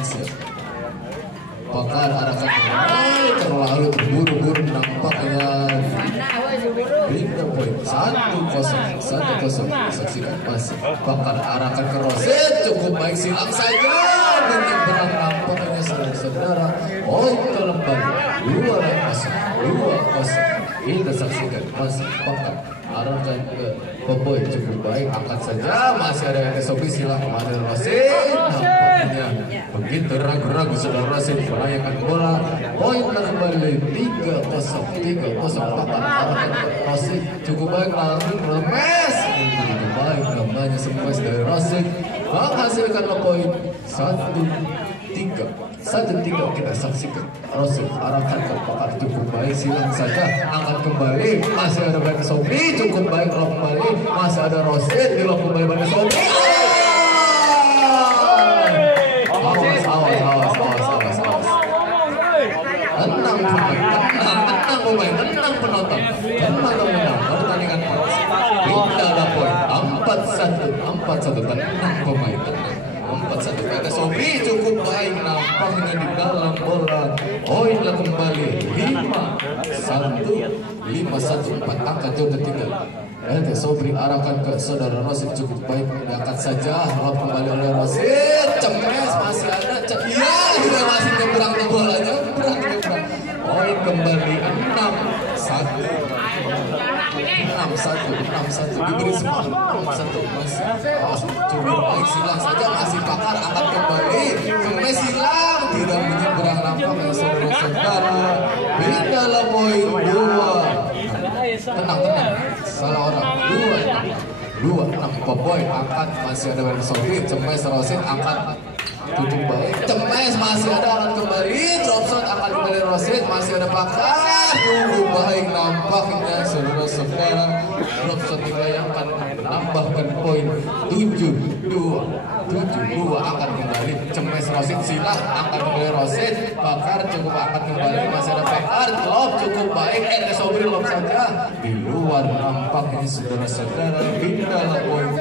siap. Bakar arahkan terlalu terburu-buru nampaknya. Beda poin 1-0 saksikan masih Bakar arahkan ke Roset cukup baik silang saja menyeberang nampaknya saudara-saudara. Poin kembali 2-0 kita saksikan masih Bakar arahkan ke Boboy cukup baik angkat saja masih ada yang Sobi silang kemana Roset nampaknya begitu ragu-ragu saudara Roset merayakan bola. Poin kembali 3-0 Bakar arahkan ke Roset cukup baik lalu remes begitu baik namanya smash dari Roset menghasilkan poin 1-3 kita saksikan. Roset arahkan ke Bakar cukup baik silang saja angkat kembali masih ada Bani Sobri cukup baik lock kembali masih ada Roset di lock kembali Bani Sobri. Tenang penonton pertandingan pindah poin 4-1 tenang pemain 4-1 kata Sobri cukup baik nampaknya di dalam bola. Poinlah kembali 5-1 angka jauh ketiga. Sobri arahkan ke saudara Rosit cukup baik diangkat saja lalu kembali oleh Rosit cemes masih ada iya juga masih nyebrang ke bolanya nyebrang poin kembali 6-1 diberi semua 6-1 masih cukup baik silang saja masih Bakar angkat kembali cemes silang tidak menyeberang nampaknya saudara-saudara pindah poin 2 tenang salah orang 2-6 Boboy angkat masih ada Bani Sobri cemes Rosit angkat tutup baik cemes masih ada angkat kembali drop shot angkat kembali Rosit masih ada Bakar tunggu baik nampaknya saudara-saudara drop shot dilayangkan menambahkan poin 7-2 angkat kembali cemes Rosit silang angkat kembali Rosit Bakar cukup angkat kembali masih ada Bakar lob cukup baik Sobri lob saja di luar nampaknya saudara-saudara pindah poin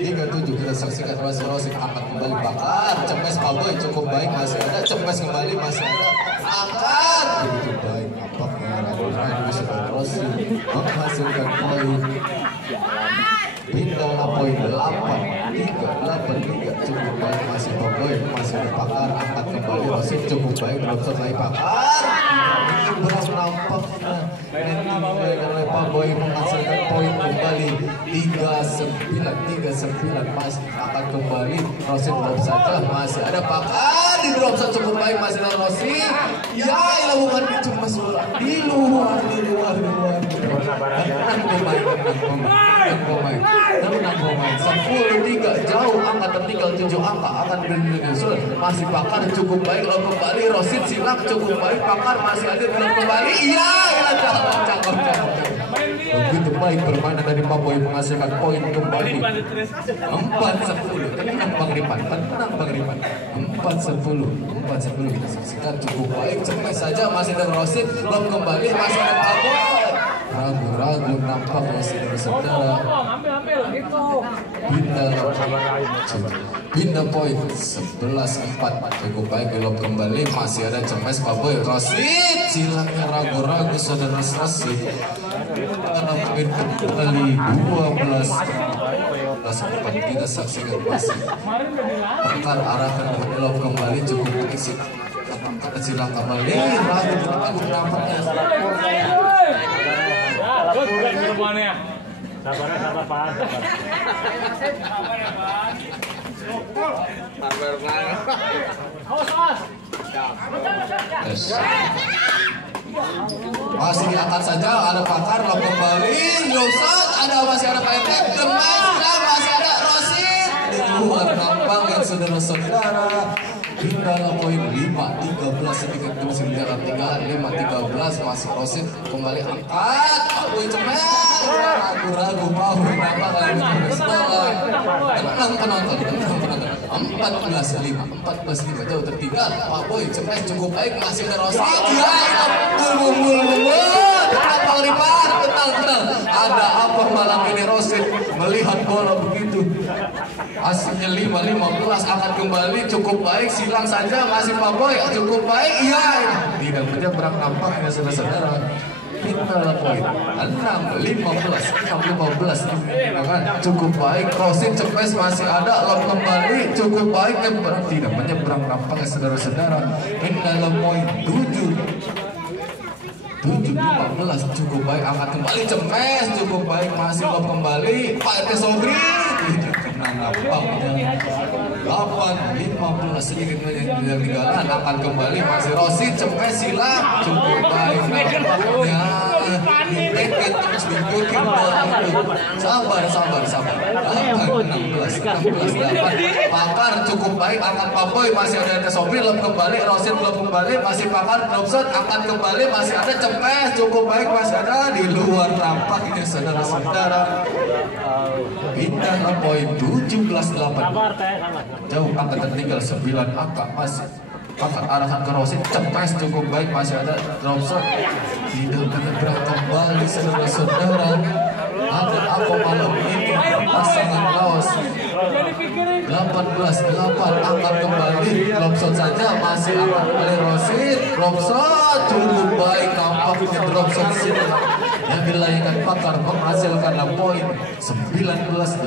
3-7 kita saksikan masih Rosit angkat kembali Bakar cemes Boboy cukup baik masih ada cemes kembali masih ada angkat begitu baik nampaknya ragu-ragu saudara Rosit menghasilkan poin pindah poin 8-3 cukup baik masih Boboy masih ada Bakar angkat kembali Rosit cukup baik drop shot lagi Bakar berapa nampaknya oleh Boboy menghasilkan poin kembali 3-9 masih akan kembali Rosit drop saja masih ada Bakar di drop shot cukup baik masih ada Rosit ya bukan cuma bola di luar tenang pemain 10-3 jauh angka tertinggal 7 angka akan menyusul masih Bakar cukup baik lalu kembali Rosit silang cukup baik Bakar masih ada dalam kembali iya cakep begitu baik permainan dari Boboy menghasilkan poin kembali 4-10 tenang Bang Ripan 4-10 kita saksikan cukup baik cepat saja masih ada Rosit belum kembali masih ada Boboy ragu-ragu nampaknya saudara pindah poin 11-4 cukup baik belum kembali masih ada cemes Boboy Rosit silangnya ragu-ragu saudara Rosit karena poin kembali 12-4 kita saksikan masih Bakar arahkan belum kembali cukup baik silang kembali ragu nampaknya sabar Pak. Masih diangkat saja ada Bakar lob kembali Yosat masih ada Pak Ente masih ada Rosit di luar nampaknya saudara-saudara pindah poin 5-13 sedikit masih berjalan 5-13 masih Rosit kembali angkat Boboy cemas ragu-ragu mau kenapa kalian tenang penonton 14-5 jauh tertinggal Boboy cemas cukup baik masih ada Rosit ya unggul kenapa Ripar? Tenang. Ada apa malam ini Rosid melihat bola begitu? Hasilnya 5-15 akan kembali cukup baik, silang saja masih Pak Boy cukup baik, iya. Tidak menyeberang nampaknya saudara-saudara. Kita poin 6-15 cukup baik. Rosid cepes masih ada, lom kembali cukup baik, tidak menyeberang nampaknya saudara-saudara. Kita poin 7-15 cukup baik, angkat kembali Cemes cukup baik, masih lom kembali Pak RT Sobri nampaknya 8-15 sedikit ketinggalan, akan kembali masih Rosid Cemes silang cukup baik nampaknya dipikir terus dipikir sabar 16 Pakar cukup baik, angkat Pak Boy masih ada Sobri lom kembali, Rosid lom kembali masih Pakar drop shot, angkat kembali masih ada Cemes cukup baik, masih ada di luar nampaknya saudara-saudara. Pindah ke poin 17-8 jauh angka tertinggal 9 angka, masih Pakar arahan ke Rosid Cemes cukup baik, masih ada drop shot, tidak menyeberang kembali saudara-saudara. Ada apa malam ini pasangan Laos 18-8 angkat kembali, drop shot saja masih akan oleh Rosid, drop shot cukup baik, nampaknya drop shot sini yang dilayangkan Pakar menghasilkan poin 19-8.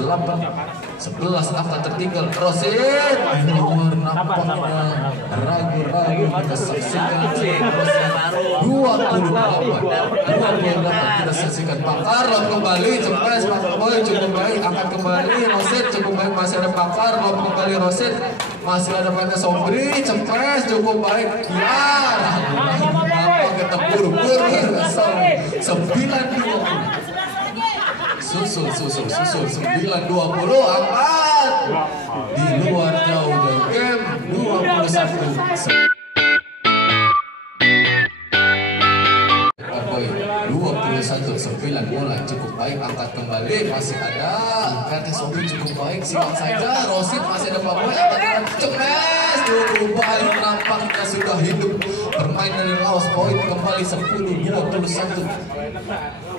11 angka tertinggal Rosid di luar, nampaknya ragu-ragu kita saksikan 28 kita saksikan Pakar lom kembali Cemes Pak Boy cukup baik, angkat kembali Rosid cukup baik, masih ada Pakar lom kembali Rosid, masih ada Pak Sobri Cemes cukup baik, ya nampaknya terburu-buru 9-20 susul 9-20 angkat di luar jauh dari game 21 mulai cukup baik, angkat kembali masih ada RT Sobri cukup baik, silang saja Rosid masih ada Pak Boy, angkat Cemes cukup baik, nampaknya sudah hidup bermain dari Laos. Poin kembali 10-21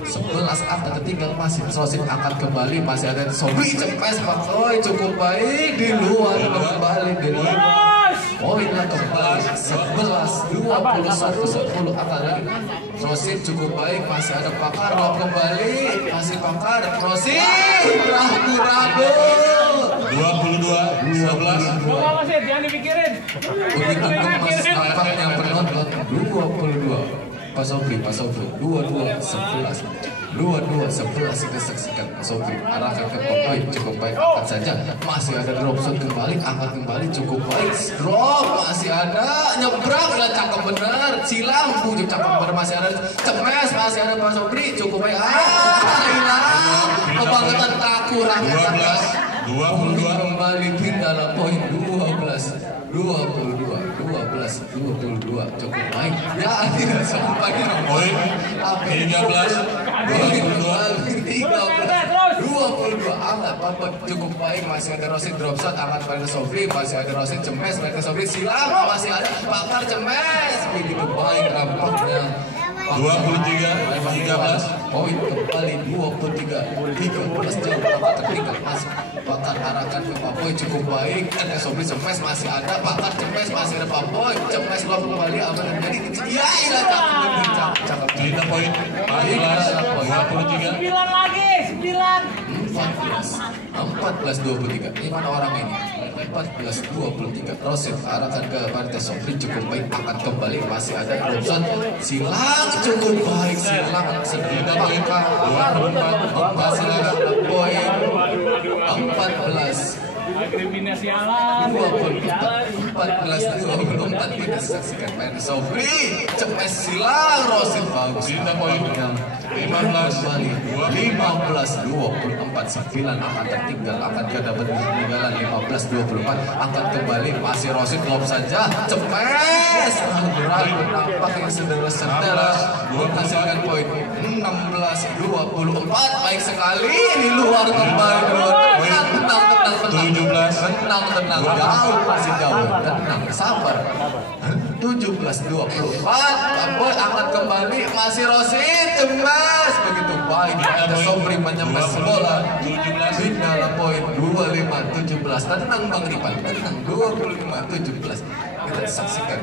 11 angka tertinggal, masih Rosid angkat kembali, masih ada Sobri Cemes Pak Boy cukup baik, di luar kembali di luar. Poinlah kembali 11-21 10 angka lagi. Rosid cukup baik, masih ada Pakar lom kembali, masih Pakar Rosid ragu-ragu 22-11 jangan dipikirin. begitu gemas nampaknya penonton 22 Pak Sobri 22-11 kita saksikan Pak Sobri arahkan ke Pak Boy cukup baik, angkat saja masih ada drop shot kembali, angkat kembali cukup baik, drop masih ada, nyebrang ya cakep bener, silang pujuk cakep bener, masih ada Cemes, masih ada Pak Sobri cukup baik, hilang kebangetan tak kurang 22 kembali kita dalam poin 22 cukup baik ya, tidak sampai poin 22 angkat Papa cukup baik, masih ada Rosid drop shot, angkat pada Sobri, masih ada Rosid Cemes pada Sobri silang, masih ada Pakar Cemes begitu baik nampaknya 23-13 poin kembali 23-13 jauh angka tertinggal, masih Pakar arahkan ke Pak Boy cukup baik, ada Sobri Cemes masih ada Pakar Cemes, masih ada Pak Boy Cemes lom kembali, apa yang jadi iya cakep kita poin 14-23 9 lagi 14-23 ini mana orang ini 14-23 Rosid arahkan ke Partai Sobri cukup baik, angkat kembali masih ada Robson silang cukup baik, silang sedikit angka 24 poin 14 kriminasi alam 14-24 kita saksikan main Sobri Cemes silang Rosid bagus kita poinnya 15-24 9 akan tertinggal, akan dapat ketinggalan 15-24 akan kembali masih Rosid lob saja Cemes ragu nampaknya saudara-saudara menghasilkan poin 16-24 baik sekali di luar kembali menang tenang, jauh, masih jauh, tenang, sabar. 17-24, Pak Boy angkat kembali, masih Rosid, cemas, begitu baik, ada Sobri menyembes bola, final poin 25-17, tenang Bang Ripan, tenang, 25-17, kita saksikan.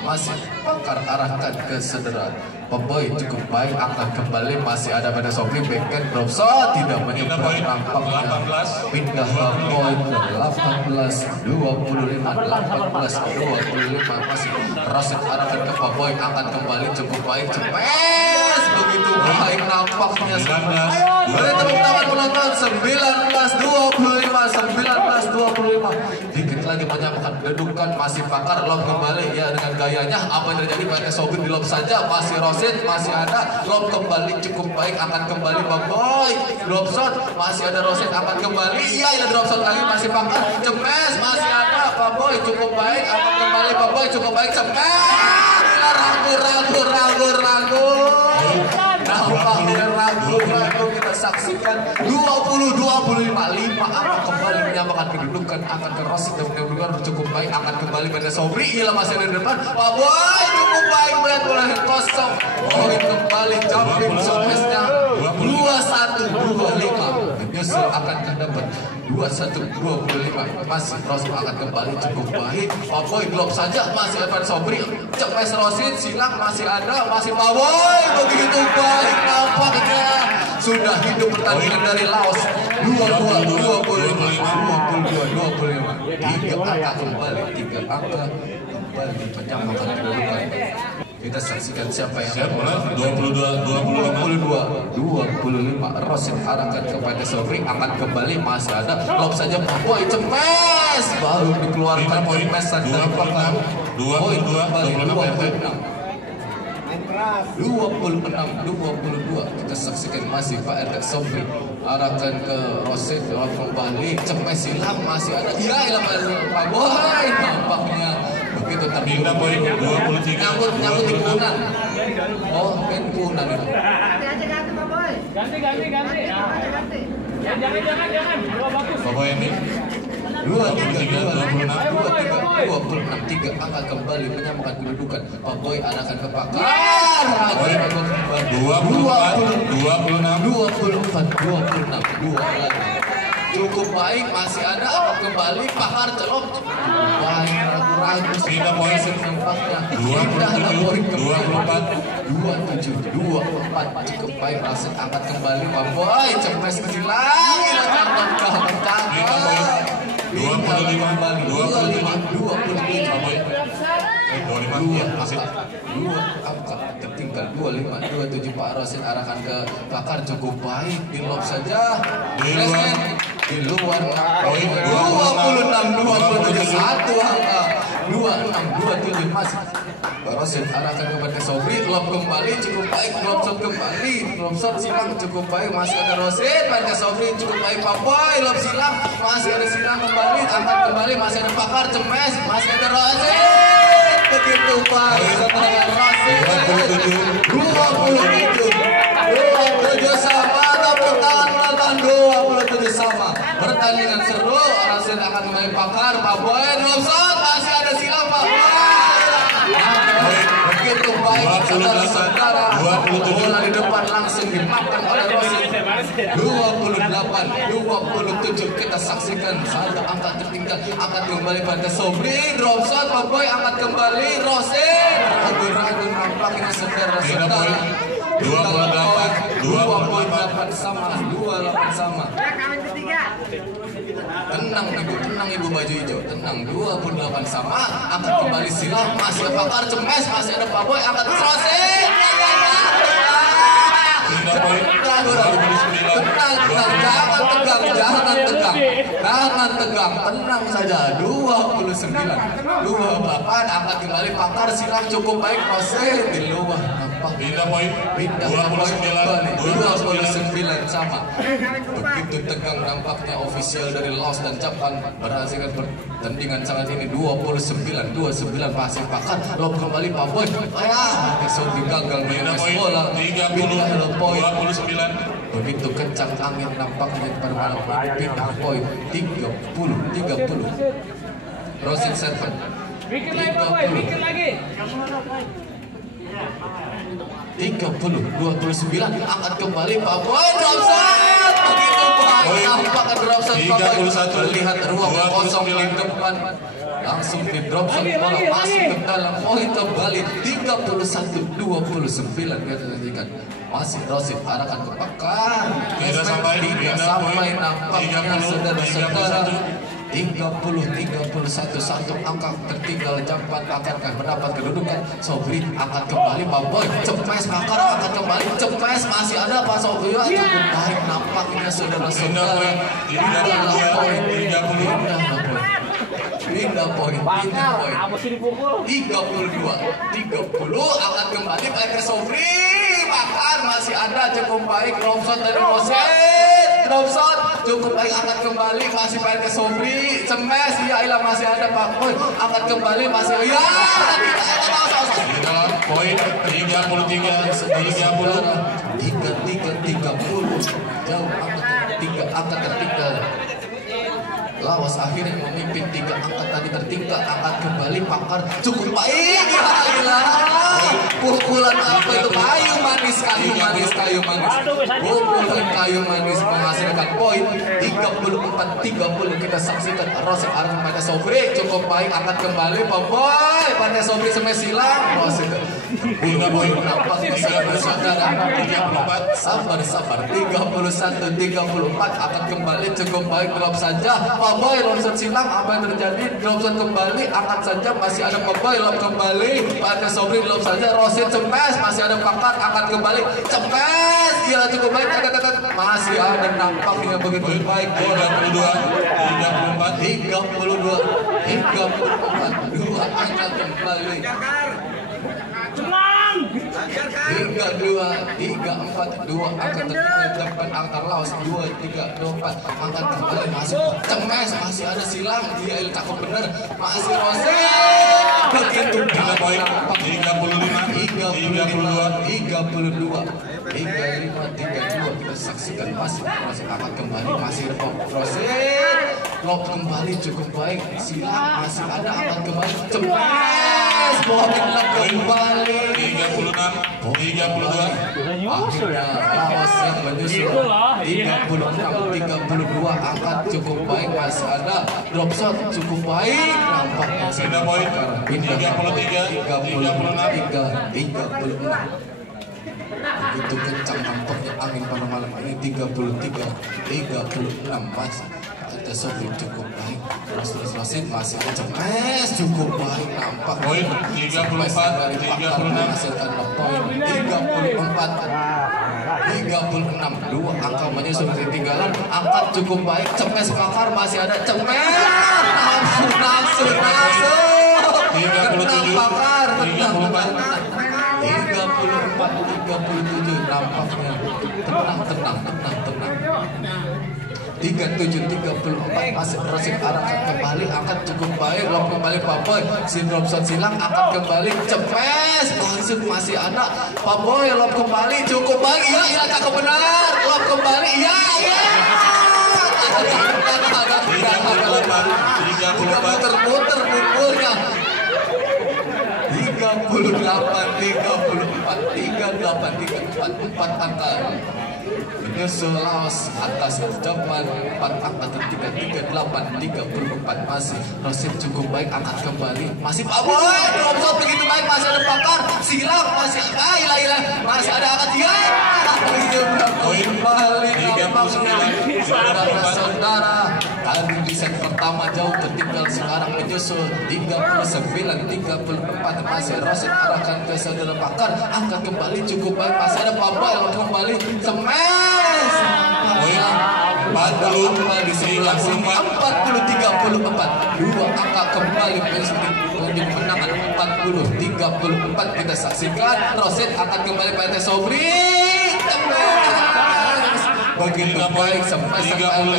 Masih Pakar arahkan ke sederat. Peboy cukup baik, akan kembali, masih ada pada Sobri, backhand drop shot, tidak menyeberang nampaknya. Pindah ke poin 18-25, masih Rosid arahkan ke Peboy, akan kembali, cukup baik, cepet, begitu baik nampaknya. Beri tepuk tangan penonton. 19-25, dikit lagi menyamakan kedudukan, masih Pakar lob kembali ya dengan gayanya. Apa yang terjadi pada Sobri di lob saja, masih Rosid, masih ada lob kembali, cukup baik, akan kembali Peboy, drop shot, masih ada Rosid, akan kembali, iya ada drop shot lagi, masih Pakar, cemes, masih ada Peboy, cukup baik, akan kembali Peboy, cukup baik, cemes, ragu, nampaknya ragu, kita saksikan 20-25, akan kembali menyamakan kedudukan, akan ke Rosid dan benar-benar cukup baik, akan kembali pada Sobri, iya masih ada di depan, Peboy cukup baik, melihat bola kosong, poin kembali, jumping shotnya 21-25, menyusul akan ke depan 21-25, masih Rosid akan kembali, cukup baik, Peboy blok saja, masih ada Sobri, cepet Rosid, silang masih ada, masih Peboy, begitu baik nampaknya. Sudah hidup pertandingan dari Laos 22-25, 3 angka kembali, 3 angka kembali menyamakan kedudukan. Kita saksikan siapa yang 22-25, Rosid arahkan kepada Sobri, akan kembali, masih ada lob saja Peboy, cemes, baru dikeluarkan poin mesan dari Pakar. 26-22, kita saksikan masih Pak RK Sobri arahkan ke Rosid, kembali, cemes, silang, masih ada, iya hilang Pak Boy, nampaknya begitu terpindah poin 23, nyangkut di kunan, oh main kunan itu. Ganti. Jangan. Dua bagus. Peboy ini 23-26, 3 angka kembali menyamakan kedudukan. Peboy arahkan ke Pakar, 24-26, cukup baik, masih ada, apa kembali Pakar celok, baik, ragu-ragu, sudah poin nampaknya, pindah poin kembali, 27-24, cukup baik, Rosid angkat kembali, Peboy cepet silang, tertinggal 25-27, Pak Rosid arahkan ke Pakar, cukup baik, di lob saja, di luar poin 26-27, 1 angka 26-27, masih Pak Rosid arahkan kepada Sobri, lob kembali, cukup baik, lob shot kembali, lob shot silang, cukup baik, masih ada Rosid, pada Sobri, cukup baik, Peboy, lob silang, masih ada silang kembali, angkat kembali, masih ada Pakar, cemes, masih ada Rosid, begitu baik, setelah Rosid, 27 sama, tepuk tangan 27 sama, pertandingan seru, Rosid akan kembali Pakar, Peboy, lob shot, masih ada silang, Peboy. Begitu baik, saudara-saudara, bola di depan langsung dimakan oleh Rosid. 28-27, kita saksikan satu angka tertinggal, angkat kembali pada Sobri, drop shot, Peboy angkat kembali, Rosid ragu-ragu nampaknya, saudara-saudara. 28 sama. Tenang ibu baju hijau, tenang, 28 sama, angkat kembali silang, masih ada Pakar, cemes, masih ada Peboy, angkat Rosid, jangan tegang, tenang saja, 29-28, angkat kembali Pakar, silang, cukup baik, Rosid di luar, nampak pindah poin 29 sama. Begitu tegang nampaknya ofisial dari Laos dan Jepang berhasilkan pertandingan sangat ini 29-29, masih Pakar, lob kembali Peboy, Sobri gagal menembus bola, pindah poin 29 Begitu kencang angin nampaknya pada malam ini. Pindah poin 30. Rosin server. Bikin lagi Pak Boy, bikin lagi. 30-29 angkat kembali Pak Boy, dropshot begitu baik nampakkan dropshot Pak Boy melihat ruang kosong di depan langsung di dropshot bola masuk ke dalam poin kembali 31-29 kita saksikan masih Rosin arahkan ke Pakar tidak sampai nampaknya saudara-saudara 30-31 satu angka tertinggal jampan akankah mendapat kedudukan Sobri angkat kembali Pak Boy cepes Pakar angkat kembali cepes masih ada Pak Sobri cukup baik nampaknya saudara-saudara pindah poin 32 angkat kembali baik ke Sobri Pakar masih ada cukup baik dropshot dari Rosin dropshot cukup baik angkat kembali masih baik ke Sobri cemes ya ilah masih ada Pak Boy angkat kembali masih ya dalam poin 33 jauh angkat tertinggal lawas akhirnya memimpin 3 angkat tadi tertinggal angkat kembali Pakar cukup baik ya ilah pukulan apa itu kayu manis pukulan kayu manis menghasilkan poin 34-30 kita saksikan Rosin arah pada Sobri cukup baik angkat kembali Pak Boy pada Sobri semes silang Rosin poin nampaknya saudara 34 sabar 31-34 akan kembali cukup baik drop saja Pak Boy dropshot silang apa yang terjadi dropshot kembali angkat saja masih ada Pak Boy drop kembali pada Sobri drop saja Rosin cepes masih ada Pakar angkat kembali cepes ya cukup baik masih ada nampaknya begitu baik 32 dua angkat kembali hingga 2-3-4-2 angkat depan angkat laos 2-3-4 angkat kembali masih cemes masih ada silang dia cakep bener masih Rosin begitu poin 35-32 kita saksikan masih angkat kembali masih Rosin lob kembali cukup baik silang masih ada angkat kembali cemes poin kembali 36-32 akhirnya lawas yang menyusul 36-32 angkat cukup baik masih ada drop shot cukup baik nampaknya pindah poin 33-36 begitu kencang nampaknya angin pada malam ini 33-36 masih ada Sobri cukup baik Rosin masih ada cemes cukup baik nampak poin 34-36 menghasilkan poin 34-36 dua angka menyusul ketinggalan angkat cukup baik cemes Pakar masih ada cemes nafsu Pakar 34-37 nampaknya tenang 37-34 masih Rosin arahkan kembali angkat cukup baik lob kembali Pak Boy si dropshot silang angkat kembali cepes masih ada Pak Boy lob kembali cukup baik ya cakep benar lob kembali ya muter pukulnya 38-34 angka menyusul laos atas depan 4 angka tertinggal 38-34 masih Rosin cukup baik angkat kembali masih Pak Boy dropshot begitu baik masih ada Pakar silang masih masih ada angkat ya kembali saudara tadi di set pertama jauh tertinggal sekarang menyusul 39-34 masih Rosin arahkan ke saudara Pakar angkat kembali cukup baik masih ada Pak Boy kembali semes 40 di sebelah sini 40-34 dua angka kembali menjadi kemenangan 40-34 kita saksikan Rosin akan kembali pada Sobri begitu baik sampai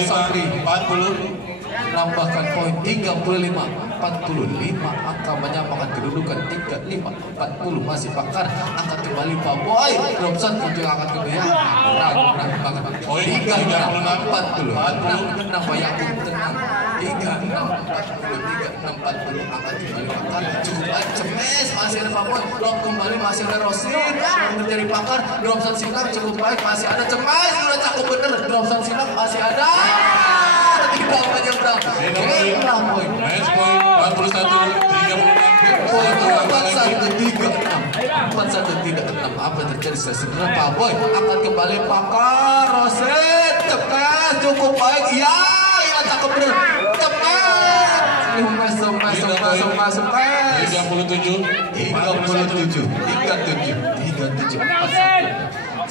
Sobri 40 menambahkan poin 35-45, angka menyamakan kedudukan 35-40. Masih Pakar angkat kembali Pak Boy, drop shot juga angkat kembali ragu banget. Poin 36-40, tenang Pak Yakub, tenang. 36-40, angkat kembali Pakar, cukup baik, cemes, masih ada Pak Boy, drop kembali, masih ada Rosin, terjadi Pakar, drop shot silang cukup baik, masih ada cemes, udah cakep bener, drop shot silang masih ada, tidak menyeberang, poin. Match point 41-36. Apa yang terjadi segera Pak Boy akan kembali Pakar, Roset cepat cukup baik, ya cakep bener, cepat masuk 37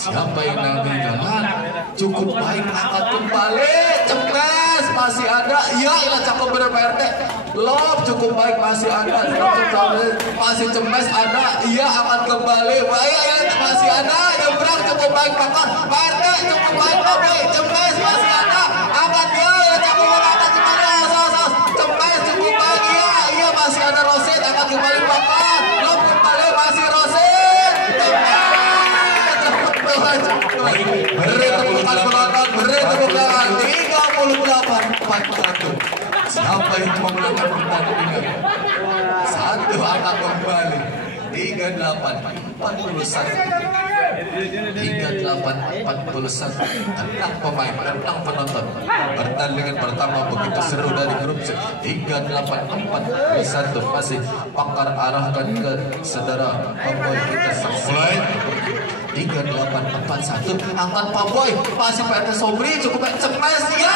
siapa yang ngambil jalan cukup baik, angkat kembali cepat masih ada, ya cakep bener Pak RT, lob cukup baik masih ada, masih cemes ada, iya angkat kembali, baik masih ada, nyebrang cukup baik Pakar, Pak RT cukup baik, baik cemes masih ada, angkat ya cakep bener, angkat kembali, cemes cukup baik, iya masih ada Roset, angkat kembali Pakar, lob kembali masih Roset, beri tepukan penonton, beri tepukan 38-41. Siapa yang memenangkan pertandingan? Satu angka kembali 38-41. Tenang pemain, tenang penonton. Pertandingan pertama begitu seru dari grup C. 38-41 masih Pakar arahkan ke saudara Pemboy kita saksikan. 38-41 angkat Pak Boy, masih PT Sobri cukup cepat ya.